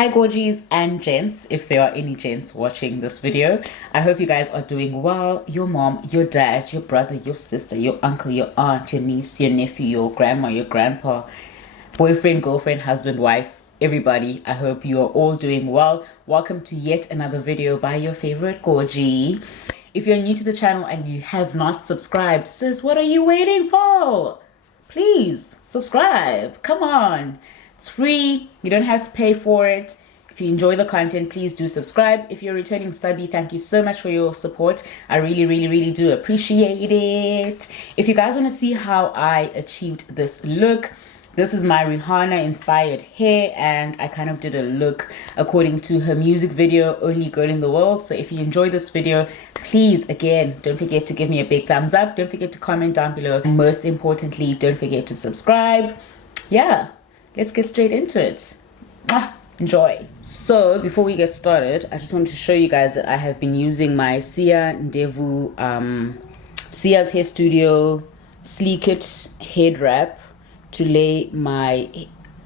Hi Gorgies and gents, if there are any gents watching this video. I hope you guys are doing well. Your mom, your dad, your brother, your sister, your uncle, your aunt, your niece, your nephew, your grandma, your grandpa, boyfriend, girlfriend, husband, wife, everybody. I hope you are all doing well. Welcome to yet another video by your favorite Gorgie. If you're new to the channel and you have not subscribed, sis, what are you waiting for? Please subscribe. Come on. It's free. You don't have to pay for it. If you enjoy the content, please do subscribe. If you're a returning subby, thank you so much for your support. I really do appreciate it. If you guys want to see how I achieved this look, this is my Rihanna inspired hair, and I kind of did a look according to her music video, Only Girl in the World. So if you enjoy this video, please, again, don't forget to give me a big thumbs up. Don't forget to comment down below. And most importantly, don't forget to subscribe. Yeah, let's get straight into it. Enjoy. So before we get started, I just wanted to show you guys that I have been using my Sia Ndevu, Sia's Hair Studio Sleek It head wrap to lay my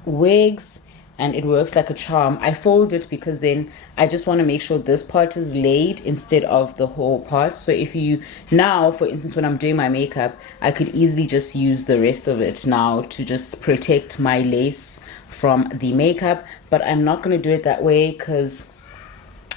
wigs, and it works like a charm. I fold it because then I just want to make sure this part is laid instead of the whole part. So if you now, for instance, when I'm doing my makeup, I could easily just use the rest of it now to just protect my lace from the makeup, but I'm not going to do it that way because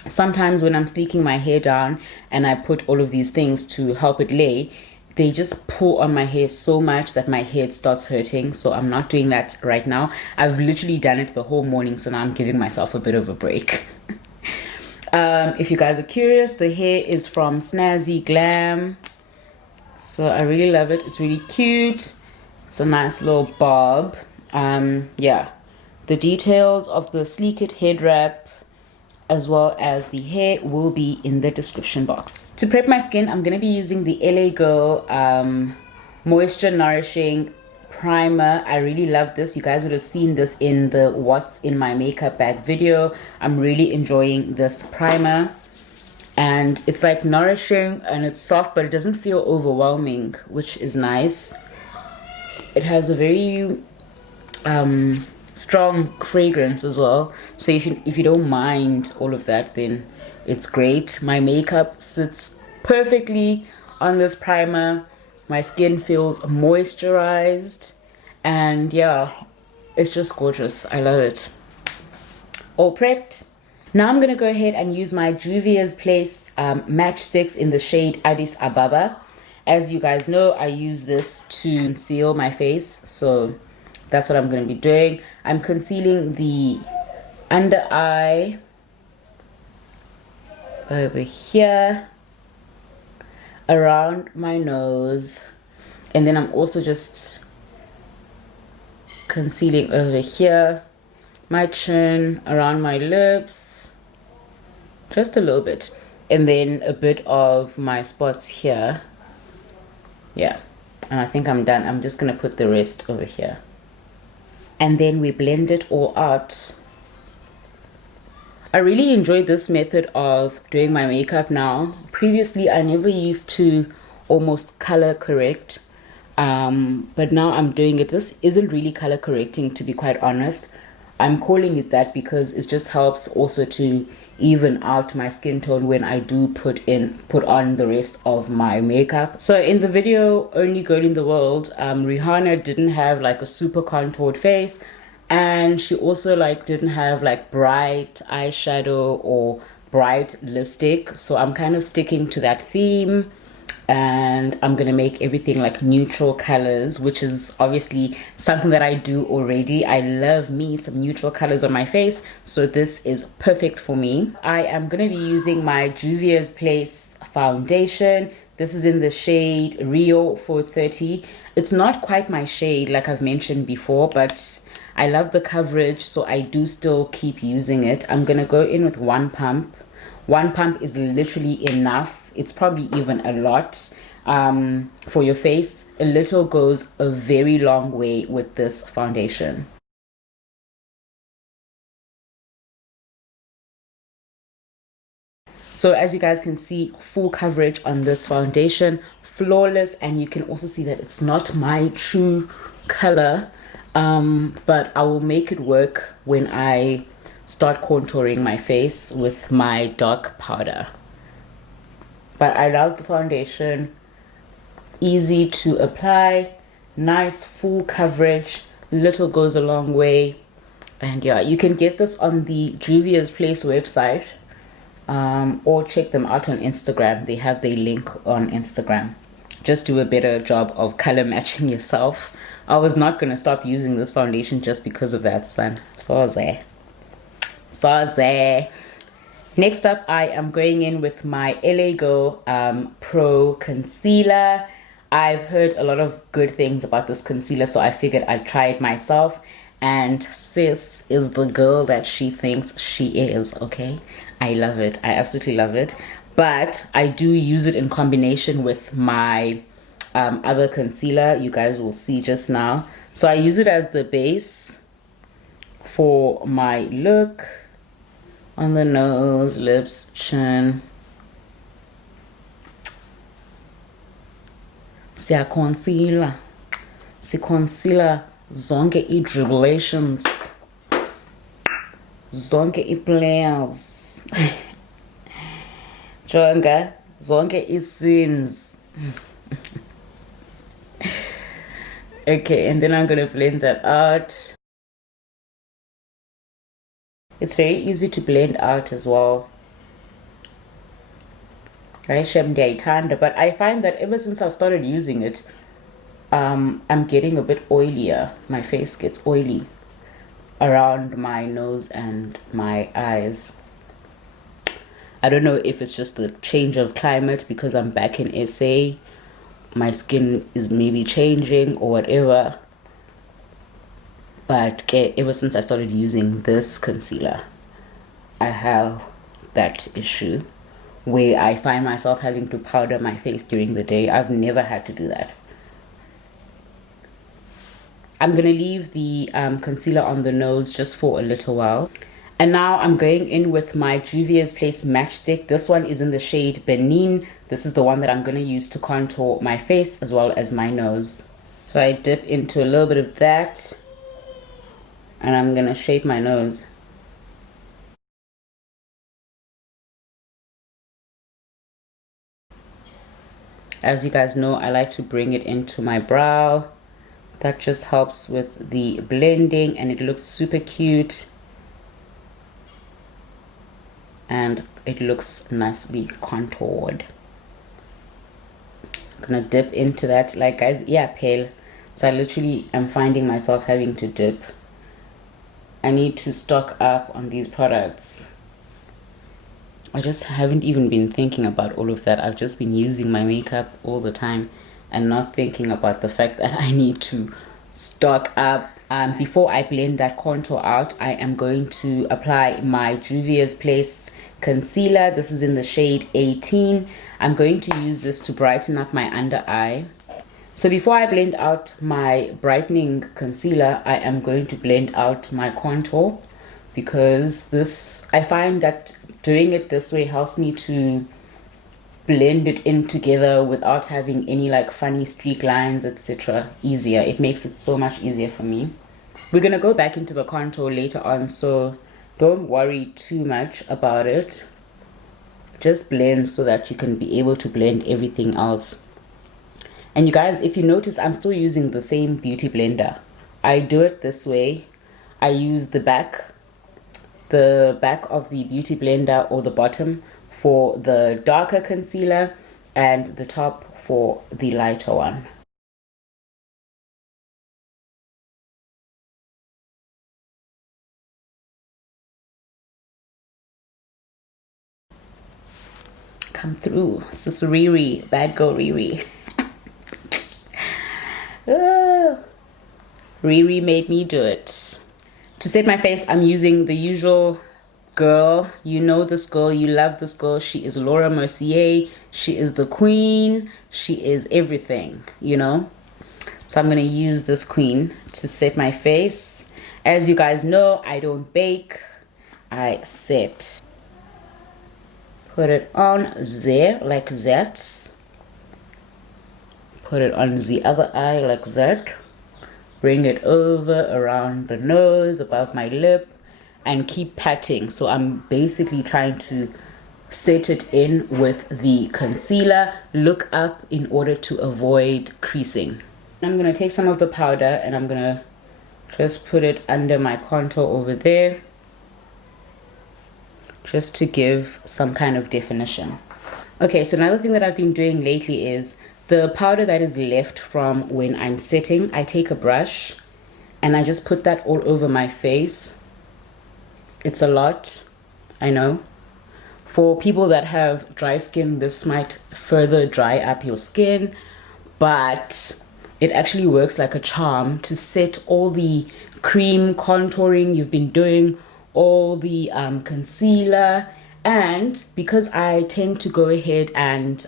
sometimes when I'm sleeking my hair down and I put all of these things to help it lay, they just pull on my hair so much that my head starts hurting. So I'm not doing that right now. I've literally done it the whole morning, so now I'm giving myself a bit of a break. If you guys are curious, the hair is from SnazzyGlam. So I really love it. It's really cute. It's a nice little bob. Yeah, the details of the Sleek It head wrap as well as the hair will be in the description box. To prep my skin, I'm going to be using the LA Girl Moisture Nourishing Primer. I really love this. You guys would have seen this in the What's in My Makeup Bag video. I'm really enjoying this primer. And it's like nourishing and it's soft, but it doesn't feel overwhelming, which is nice. It has a very strong fragrance as well, so if you don't mind all of that, then it's great. My makeup sits perfectly on this primer. My skin feels moisturized, and yeah, it's just gorgeous. I love it. All prepped. Now I'm gonna go ahead and use my Juvia's Place Matchsticks in the shade Addis Ababa. As you guys know, I use this to conceal my face, so that's what I'm going to be doing. I'm concealing the under eye over here, around my nose, and then I'm also just concealing over here, my chin, around my lips, just a little bit, and then a bit of my spots here. Yeah, and I think I'm done. I'm just going to put the rest over here. And then we blend it all out. I really enjoy this method of doing my makeup now. Previously, I never used to almost color correct, but now I'm doing it. This isn't really color correcting, to be quite honest. I'm calling it that because it just helps also to even out my skin tone when I do put on the rest of my makeup. So in the video Only Girl in the World, Rihanna didn't have like a super contoured face, and she also like didn't have like bright eyeshadow or bright lipstick. So I'm kind of sticking to that theme, and I'm gonna make everything like neutral colors, which is obviously something that I do already. I love me some neutral colors on my face, so this is perfect for me. I am gonna be using my Juvia's Place foundation. This is in the shade Rio 430. It's not quite my shade like I've mentioned before, but I love the coverage, so I do still keep using it. I'm gonna go in with one pump. One pump is literally enough. It's probably even a lot for your face. A little goes a very long way with this foundation. So as you guys can see, full coverage on this foundation, flawless, and you can also see that it's not my true color, but I will make it work when I start contouring my face with my dark powder. But I love the foundation. Easy to apply, nice full coverage, little goes a long way. And yeah, you can get this on the Juvia's Place website, or check them out on Instagram. They have their link on Instagram. Just do a better job of color matching yourself. I was not going to stop using this foundation just because of that, son. Soze. Next up, I am going in with my LA Girl Pro Concealer. I've heard a lot of good things about this concealer, so I figured I'd try it myself. And sis is the girl that she thinks she is, okay? I love it. I absolutely love it. But I do use it in combination with my other concealer. You guys will see just now. So I use it as the base for my look on the nose, lips, chin. Siya concealer zonke i-dribulations, zonke i-players, jonga zonke i-sins. Okay, and then I'm gonna blend that out. It's very easy to blend out as well. But I find that ever since I've started using it, I'm getting a bit oilier. My face gets oily around my nose and my eyes. I don't know if it's just the change of climate because I'm back in SA. My skin is maybe changing or whatever. But ever since I started using this concealer, I have that issue where I find myself having to powder my face during the day. I've never had to do that. I'm going to leave the concealer on the nose just for a little while. And now I'm going in with my Juvia's Place Matchstick. This one is in the shade Benin. This is the one that I'm going to use to contour my face as well as my nose. So I dip into a little bit of that. And I'm going to shape my nose. As you guys know, I like to bring it into my brow. That just helps with the blending and it looks super cute. And it looks nicely contoured. I'm gonna dip into that. Like guys, yeah, pale. So I literally am finding myself having to dip. I need to stock up on these products. I just haven't even been thinking about all of that. I've just been using my makeup all the time and not thinking about the fact that I need to stock up. Before I blend that contour out, I am going to apply my Juvia's Place concealer. This is in the shade 18. I'm going to use this to brighten up my under eye. So before I blend out my brightening concealer, I am going to blend out my contour because I find that doing it this way helps me to blend it in together without having any like funny streak lines, etc. easier. It makes it so much easier for me. We're gonna go back into the contour later on, so don't worry too much about it. Just blend so that you can be able to blend everything else. And you guys, if you notice, I'm still using the same beauty blender. I do it this way. I use the back of the beauty blender, or the bottom for the darker concealer and the top for the lighter one. Come through, sis Riri, bad girl Riri. Riri made me do it. To set my face, I'm using the usual girl. You know this girl, you love this girl. She is Laura Mercier. She is the queen. She is everything, you know. So I'm going to use this queen to set my face. As you guys know, I don't bake, I set. Put it on there like that. Put it on the other eye like that. Bring it over around the nose, above my lip, and keep patting. So I'm basically trying to set it in with the concealer, look up in order to avoid creasing. I'm going to take some of the powder and I'm going to just put it under my contour over there, just to give some kind of definition. Okay, so another thing that I've been doing lately is the powder that is left from when I'm setting, I take a brush and I just put that all over my face. It's a lot, I know. For people that have dry skin, this might further dry up your skin, but it actually works like a charm to set all the cream contouring you've been doing, all the concealer. And because I tend to go ahead and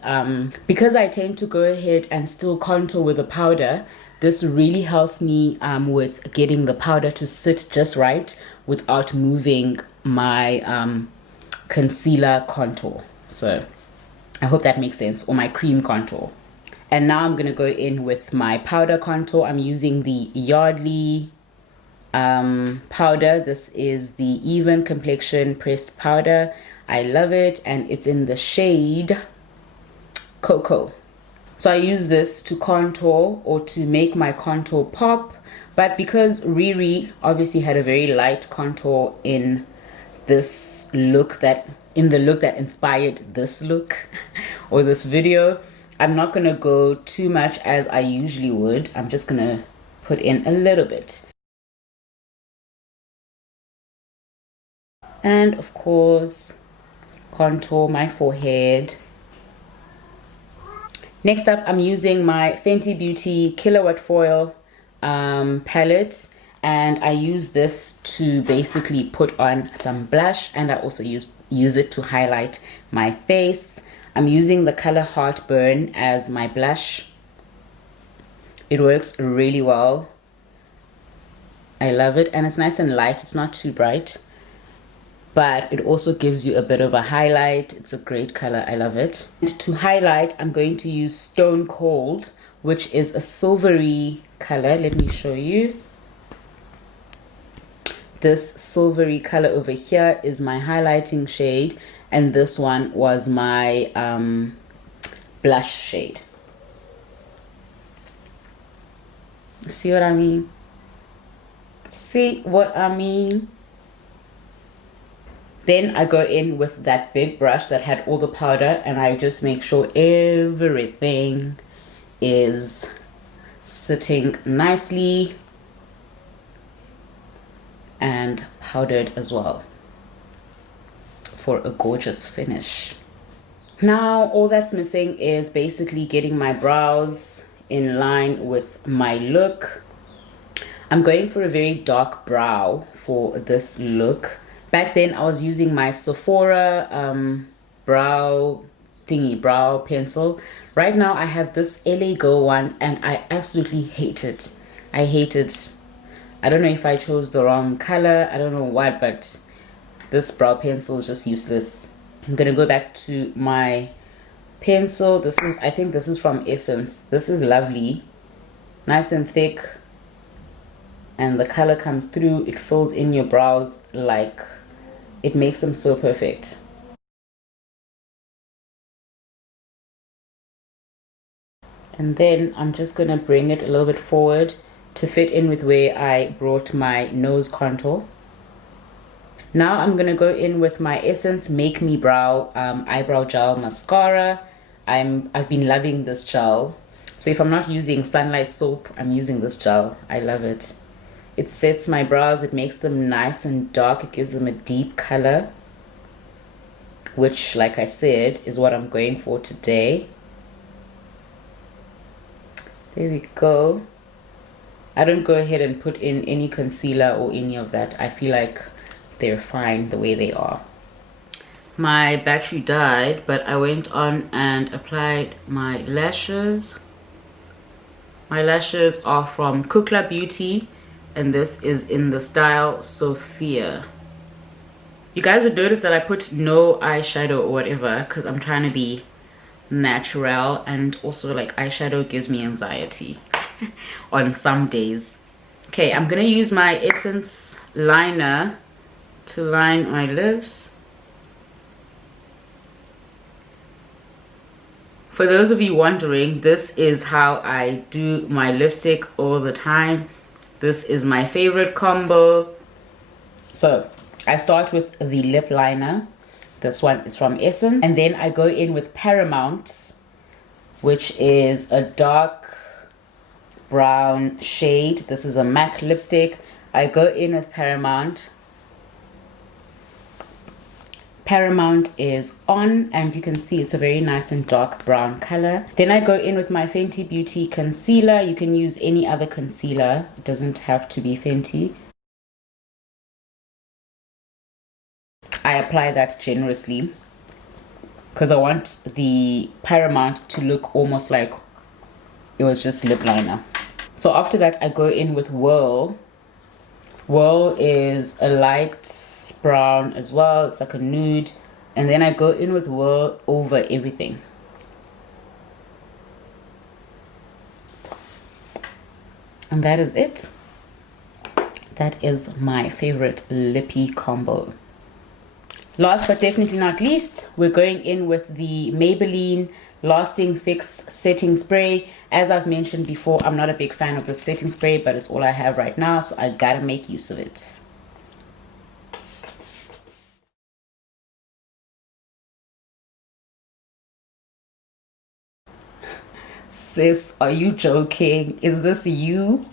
still contour with the powder, this really helps me with getting the powder to sit just right without moving my concealer contour. So I hope that makes sense, or my cream contour. And now I'm gonna go in with my powder contour. I'm using the Yardley powder. This is the Even Complexion Pressed Powder. I love it, and it's in the shade Cocoa. So I use this to contour or to make my contour pop, but because Riri obviously had a very light contour in this look, that inspired this look or this video, I'm not gonna go too much as I usually would. I'm just gonna put in a little bit. And of course, contour my forehead. Next up, I'm using my Fenty Beauty Kilowatt Foil palette, and I use this to basically put on some blush, and I also use it to highlight my face. I'm using the color Heartburn as my blush. It works really well. I love it, and it's nice and light. It's not too bright, but it also gives you a bit of a highlight. It's a great color. I love it. And to highlight, I'm going to use Stone Cold, which is a silvery color. Let me show you. This silvery color over here is my highlighting shade, and this one was my blush shade. See what I mean? See what I mean? Then I go in with that big brush that had all the powder, and I just make sure everything is sitting nicely and powdered as well for a gorgeous finish. Now all that's missing is basically getting my brows in line with my look. I'm going for a very dark brow for this look. Back then I was using my Sephora brow pencil. Right now I have this LA Girl one, and I absolutely hate it. I hate it. I don't know if I chose the wrong color, I don't know what, but this brow pencil is just useless. I'm gonna go back to my pencil. I think this is from Essence. This is lovely, nice and thick, and the color comes through. It fills in your brows, like, it makes them so perfect. And then I'm just gonna bring it a little bit forward to fit in with where I brought my nose contour. Now I'm gonna go in with my Essence Make Me Brow eyebrow gel mascara. I've been loving this gel. So if I'm not using Sunlight soap, I'm using this gel. I love it. It sets my brows, it makes them nice and dark, it gives them a deep color, which, like I said, is what I'm going for today. There we go. I don't go ahead and put in any concealer or any of that. I feel like they're fine the way they are. My battery died, but I went on and applied my lashes. My lashes are from Kukla Beauty, and this is in the style Sophia. You guys would notice that I put no eyeshadow or whatever because I'm trying to be natural, and also, like, eyeshadow gives me anxiety on some days. Okay, I'm gonna use my Essence liner to line my lips. For those of you wondering, this is how I do my lipstick all the time. This is my favorite combo. So I start with the lip liner. This one is from Essence. And then I go in with Paramount, which is a dark brown shade. This is a MAC lipstick. I go in with Paramount. Paramount is on, and you can see it's a very nice and dark brown color. Then I go in with my Fenty Beauty concealer. You can use any other concealer. It doesn't have to be Fenty. I apply that generously because I want the Paramount to look almost like it was just lip liner. So after that, I go in with Whirl. Whirl is a light brown as well. It's like a nude. And then I go in with Whirl over everything. And that is it. That is my favorite lippy combo. Last but definitely not least, we're going in with the Maybelline Lasting Fix Setting Spray. As I've mentioned before, I'm not a big fan of the setting spray, but it's all I have right now, so I gotta make use of it. Sis, are you joking? Is this you?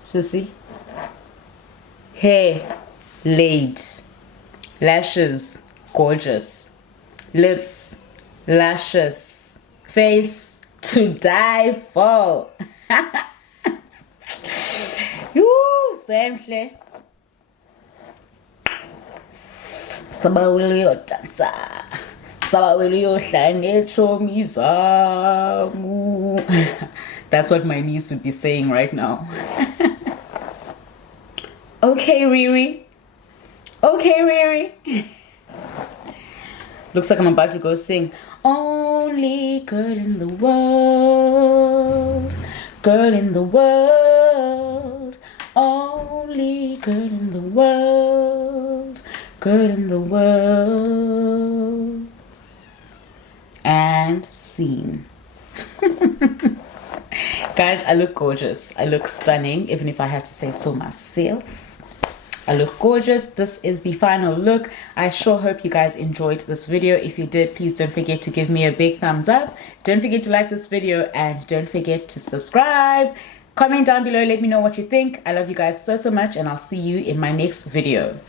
Sissy, hair laid, lashes gorgeous, lips lashes, face to die for. Yoo, Samhle. Sabawili yo dancer. Sabawili yo shine chomi zamu. That's what my niece would be saying right now. Okay, Riri. Okay, Riri. Looks like I'm about to go sing. Only girl in the world. Girl in the world. Only girl in the world. Girl in the world. And scene. Guys, I look gorgeous. I look stunning, even if I have to say so myself. I look gorgeous. This is the final look. I sure hope you guys enjoyed this video. If you did, please don't forget to give me a big thumbs up. Don't forget to like this video and don't forget to subscribe. Comment down below. Let me know what you think. I love you guys so much, and I'll see you in my next video.